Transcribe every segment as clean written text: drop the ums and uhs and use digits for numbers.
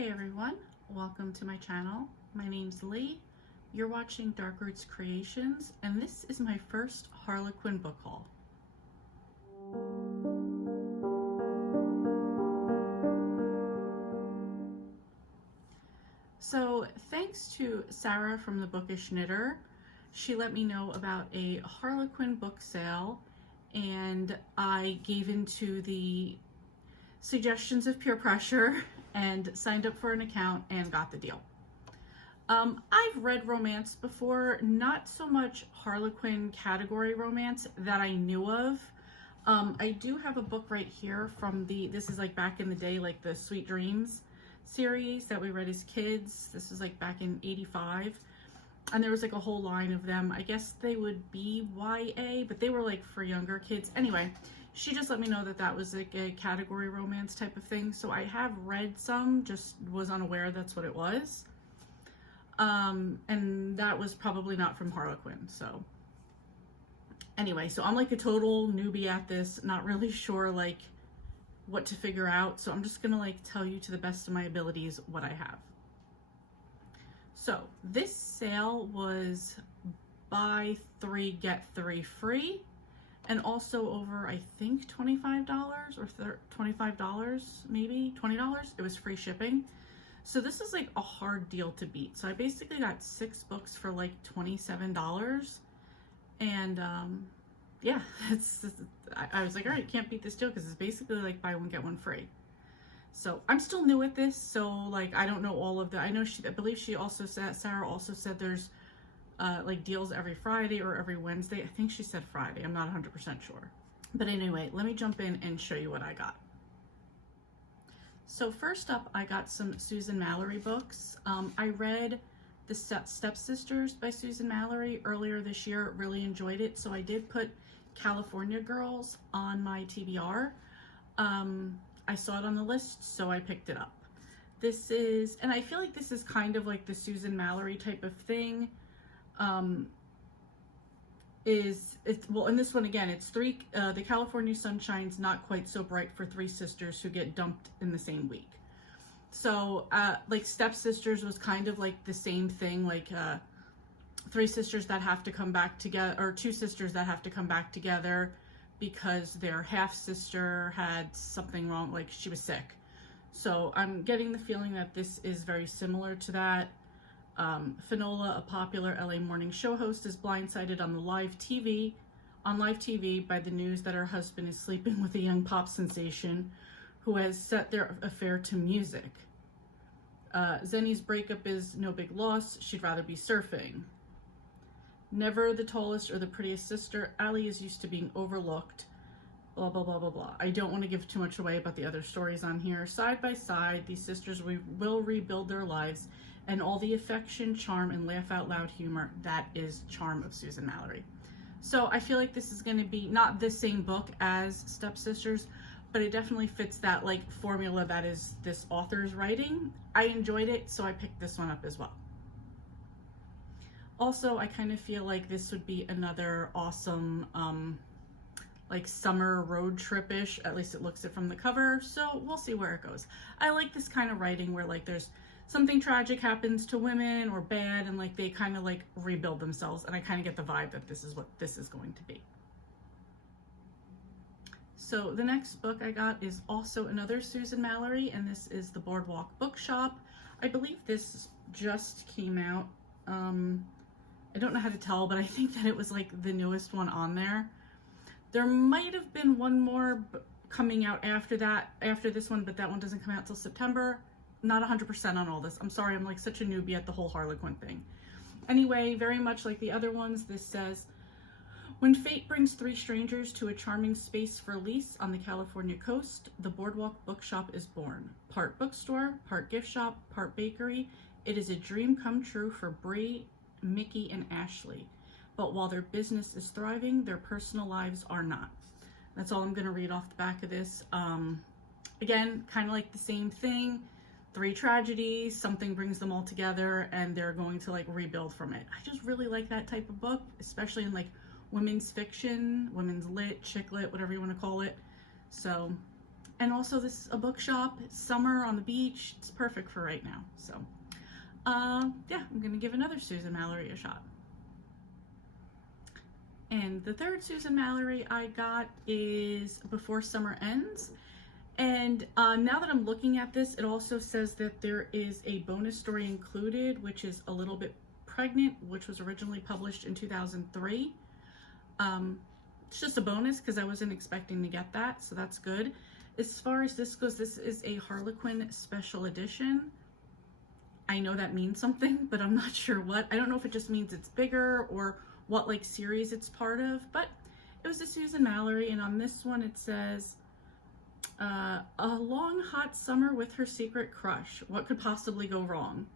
Hey everyone, welcome to my channel. My name's Lee. You're watching Dark Roots Creations, and this is my first Harlequin book haul. So thanks to Sarah from the Bookish Knitter, she let me know about a Harlequin book sale, and I gave into the suggestions of peer pressure and signed up for an account and got the deal. I've read romance before, not so much Harlequin category romance that I knew of. I do have a book right here from this is like back in the day, like the Sweet Dreams series that we read as kids. This is like back in '85. And there was like a whole line of them. I guess they would be YA, but they were like for younger kids. Anyway, she just let me know that that was like a category romance type of thing. So I have read some, just was unaware that's what it was. And that was probably not from Harlequin. So anyway, so I'm like a total newbie at this, not really sure like what to figure out. So I'm just gonna like tell you to the best of my abilities what I have. So this sale was buy 3 get 3 free, and also over I think $25 or $25, maybe $20. It was free shipping. So this is like a hard deal to beat. So I basically got 6 books for like $27, and yeah, I was like, all right, can't beat this deal because it's basically like buy 1 get 1 free. So I'm still new at this, so like I don't know all of the, I believe she also said, Sarah also said there's like deals every Friday or every Wednesday. I think she said Friday, I'm not 100% sure. But anyway, let me jump in and show you what I got. So first up, I got some Susan Mallory books. I read the Stepsisters by Susan Mallory earlier this year, really enjoyed it. So I did put California Girls on my TBR. I saw it on the list, so I picked it up. This is, and I feel like this is kind of like the Susan Mallory type of thing. Well, in this one again, it's the California sun shines not quite so bright for 3 sisters who get dumped in the same week. So, like Stepsisters was kind of like the same thing, like 3 sisters that have to come back together, or 2 sisters that have to come back together because their half sister had something wrong, like she was sick. So I'm getting the feeling that this is very similar to that. Finola, a popular LA morning show host, is blindsided on live TV by the news that her husband is sleeping with a young pop sensation who has set their affair to music. Zenny's breakup is no big loss. She'd rather be surfing. Never the tallest or the prettiest sister, Allie is used to being overlooked. Blah, blah, blah, blah, blah. I don't want to give too much away about the other stories on here. Side by side, these sisters will rebuild their lives, and all the affection, charm, and laugh out loud humor, that is charm of Susan Mallory. So I feel like this is going to be not the same book as Stepsisters, but it definitely fits that like formula that is this author's writing. I enjoyed it, so I picked this one up as well. Also, I kind of feel like this would be another awesome like summer road trip-ish, at least it looks it from the cover, so we'll see where it goes. I like this kind of writing where like there's something tragic happens to women or bad, and like they kind of like rebuild themselves, and I kind of get the vibe that this is what this is going to be. So the next book I got is also another Susan Mallory, and this is The Boardwalk Bookshop. I believe this just came out. I don't know how to tell, but I think that it was like the newest one on there. There might have been one more coming out after this one, but that one doesn't come out till September. Not 100% on all this. I'm sorry, I'm like such a newbie at the whole Harlequin thing. Anyway, very much like the other ones, this says, when fate brings 3 strangers to a charming space for lease on the California coast, the Boardwalk Bookshop is born. Part bookstore, part gift shop, part bakery. It is a dream come true for Bree, Mickey, and Ashley. But while their business is thriving, their personal lives are not. That's all I'm going to read off the back of this. Again, kind of like the same thing. 3 tragedies, something brings them all together, and they're going to like rebuild from it. I just really like that type of book, especially in like women's fiction, women's lit, chick lit, whatever you want to call it. So And also this is a bookshop, it's summer on the beach, it's perfect for right now. So yeah, I'm gonna give another Susan Mallory a shot. And the third Susan Mallory I got is Before Summer Ends. And now that I'm looking at this, it also says that there is a bonus story included, which is A Little Bit Pregnant, which was originally published in 2003. It's just a bonus because I wasn't expecting to get that, so that's good. As far as this goes, this is a Harlequin special edition. I know that means something, but I'm not sure what. I don't know if it just means it's bigger or what like series it's part of, but it was a Susan Mallory, and on this one it says, a long hot summer with her secret crush. What could possibly go wrong?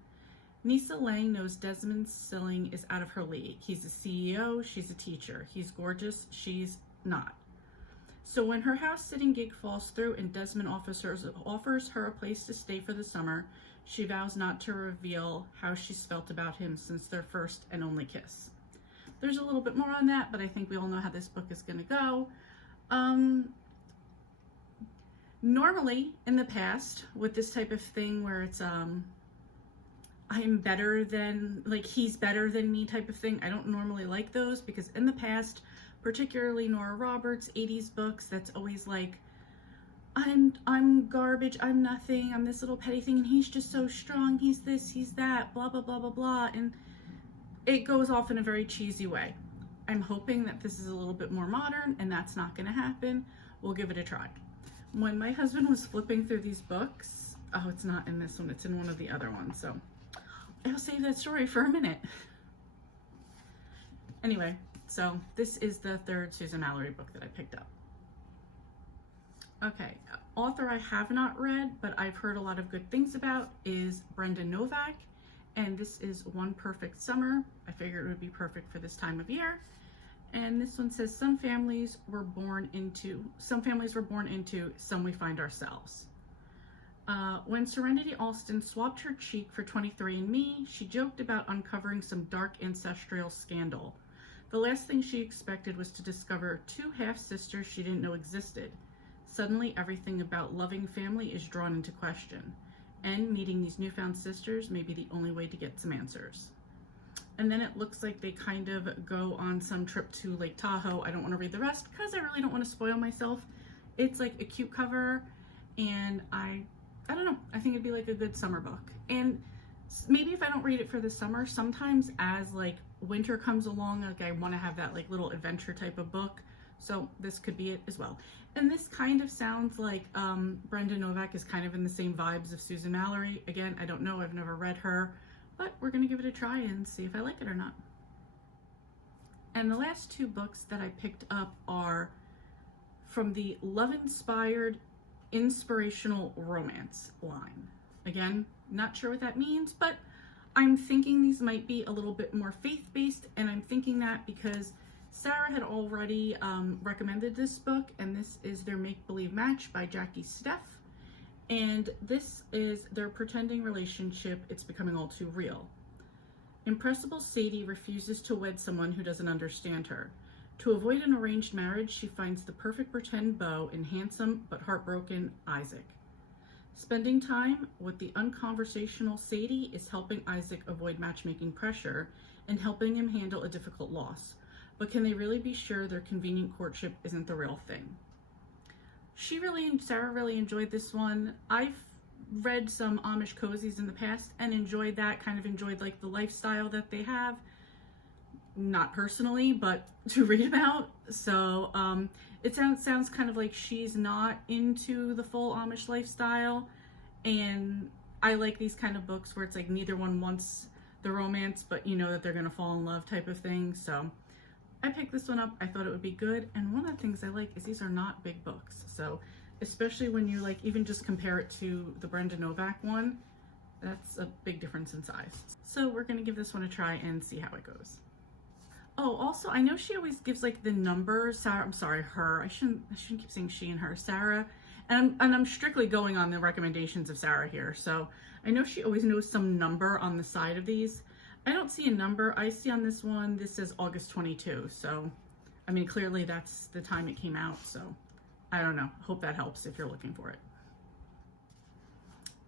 Nisa Lang knows Desmond Silling is out of her league. He's a CEO, she's a teacher. He's gorgeous, she's not. So when her house-sitting gig falls through and Desmond offers her a place to stay for the summer, she vows not to reveal how she's felt about him since their first and only kiss. There's a little bit more on that, but I think we all know how this book is going to go. Normally, in the past, with this type of thing where it's, I'm better than, like, he's better than me type of thing, I don't normally like those, because in the past, particularly Nora Roberts, 80s books, that's always like, I'm garbage, I'm nothing, I'm this little petty thing, and he's just so strong, he's this, he's that, blah, blah, blah, blah, blah, and it goes off in a very cheesy way. I'm hoping that this is a little bit more modern, and that's not going to happen. We'll give it a try. When my husband was flipping through these books, oh, it's not in this one, it's in one of the other ones, so I'll save that story for a minute. Anyway, so this is the third Susan Mallory book that I picked up. Okay, author I have not read, but I've heard a lot of good things about is Brenda Novak, and this is One Perfect Summer. I figured it would be perfect for this time of year. And this one says, some families were born into, some we find ourselves. When Serenity Alston swapped her cheek for 23andMe, she joked about uncovering some dark ancestral scandal. The last thing she expected was to discover two half-sisters she didn't know existed. Suddenly, everything about loving family is drawn into question, and meeting these newfound sisters may be the only way to get some answers. And then it looks like they kind of go on some trip to Lake Tahoe. I don't want to read the rest because I really don't want to spoil myself. It's like a cute cover, and I don't know. I think it'd be like a good summer book. And maybe if I don't read it for the summer, sometimes as like winter comes along, like I want to have that like little adventure type of book. So this could be it as well. And this kind of sounds like Brenda Novak is kind of in the same vibes of Susan Mallory. Again, I don't know. I've never read her. But we're going to give it a try and see if I like it or not. And the last two books that I picked up are from the love-inspired inspirational romance line. Again, not sure what that means, but I'm thinking these might be a little bit more faith-based, and I'm thinking that because Sarah had already recommended this book, and this is their Make-Believe Match by Jackie Steph. And this is their pretending relationship. It's becoming all too real. Impressible Sadie refuses to wed someone who doesn't understand her. To avoid an arranged marriage, she finds the perfect pretend beau in handsome but heartbroken Isaac. Spending time with the unconversational Sadie is helping Isaac avoid matchmaking pressure and helping him handle a difficult loss. But can they really be sure their convenient courtship isn't the real thing? Sarah really enjoyed this one. I've read some Amish cozies in the past and enjoyed that, kind of enjoyed like the lifestyle that they have. Not personally, but to read about. So it sounds kind of like she's not into the full Amish lifestyle. And I like these kind of books where it's like neither one wants the romance, but you know that they're going to fall in love type of thing. So I picked this one up. I thought it would be good. And one of the things I like is these are not big books. So especially when you like even just compare it to the Brenda Novak one, that's a big difference in size. So we're going to give this one a try and see how it goes. Oh, also, I know she always gives like the number. Sarah, I'm sorry, her. I shouldn't keep saying she and her. Sarah, and I'm strictly going on the recommendations of Sarah here. So I know she always knows some number on the side of these. I don't see a number. I see on this one, this says August 22. So, I mean, clearly that's the time it came out. So, I don't know. Hope that helps if you're looking for it.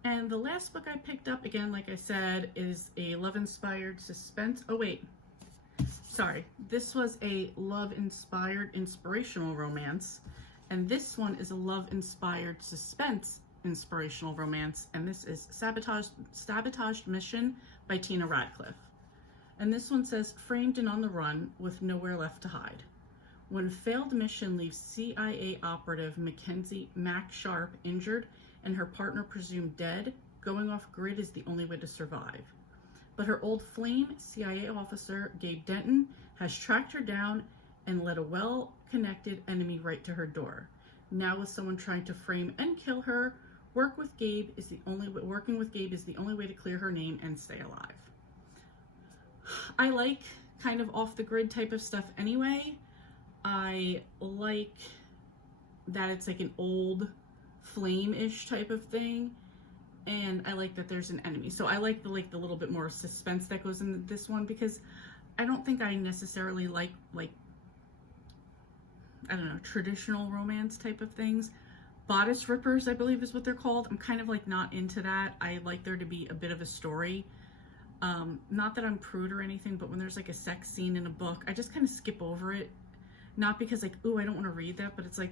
And the last book I picked up, again, like I said, is a love-inspired suspense. Oh, wait. Sorry. This was a love-inspired inspirational romance. And this one is a love-inspired suspense inspirational romance. And this is Sabotaged Mission by Tina Radcliffe. And this one says, framed and on the run with nowhere left to hide. When failed mission leaves CIA operative Mackenzie Mac Sharp injured and her partner presumed dead, going off grid is the only way to survive. But her old flame, CIA officer Gabe Denton, has tracked her down and led a well-connected enemy right to her door. Now with someone trying to frame and kill her, working with Gabe is the only way to clear her name and stay alive. I like kind of off the grid type of stuff anyway. I like that it's like an old flame-ish type of thing, and I like that there's an enemy. So I like the little bit more suspense that goes in this one, because I don't think I necessarily like I don't know, traditional romance type of things. Bodice rippers, I believe is what they're called. I'm kind of like not into that. I like there to be a bit of a story. Not that I'm prude or anything, but when there's like a sex scene in a book, I just kind of skip over it. Not because like, ooh, I don't want to read that, but it's like,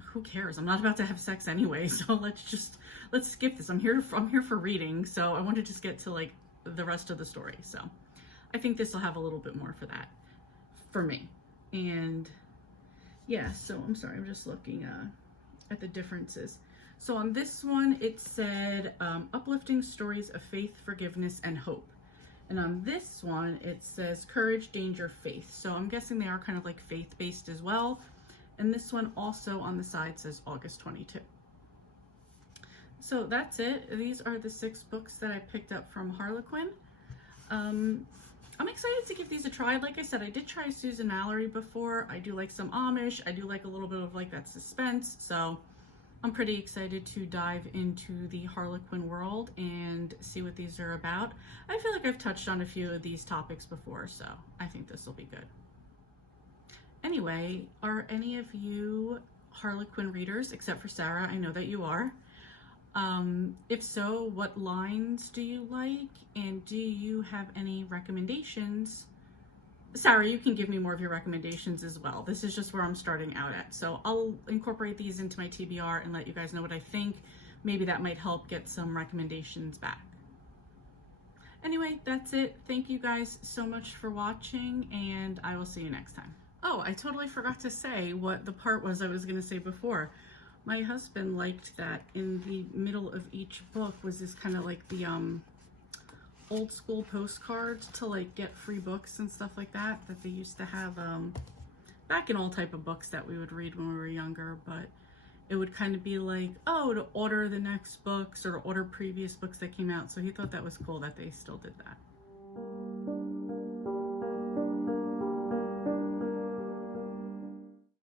who cares? I'm not about to have sex anyway, so let's skip this. I'm here for reading, so I want to just get to like the rest of the story. So I think this will have a little bit more for that for me. And yeah, so I'm sorry, I'm just looking at the differences. So on this one, it said uplifting stories of faith, forgiveness, and hope. And on this one, it says courage, danger, faith. So I'm guessing they are kind of like faith-based as well. And this one also on the side says August 22. So that's it. These are the 6 books that I picked up from Harlequin. I'm excited to give these a try. Like I said, I did try Susan Mallory before. I do like some Amish. I do like a little bit of like that suspense. So I'm pretty excited to dive into the Harlequin world and see what these are about. I feel like I've touched on a few of these topics before, so I think this will be good. Anyway, are any of you Harlequin readers, except for Sarah? I know that you are. If so, what lines do you like? And do you have any recommendations? Sarah, you can give me more of your recommendations as well. This is just where I'm starting out at. So I'll incorporate these into my TBR and let you guys know what I think. Maybe that might help get some recommendations back. Anyway, that's it. Thank you guys so much for watching, and I will see you next time. Oh, I totally forgot to say what the part was I was going to say before. My husband liked that in the middle of each book was this kind of like the old school postcards to like get free books and stuff like that they used to have back in all type of books that we would read when we were younger. But it would kind of be like, oh, to order the next books or to order previous books that came out. So he thought that was cool that they still did that.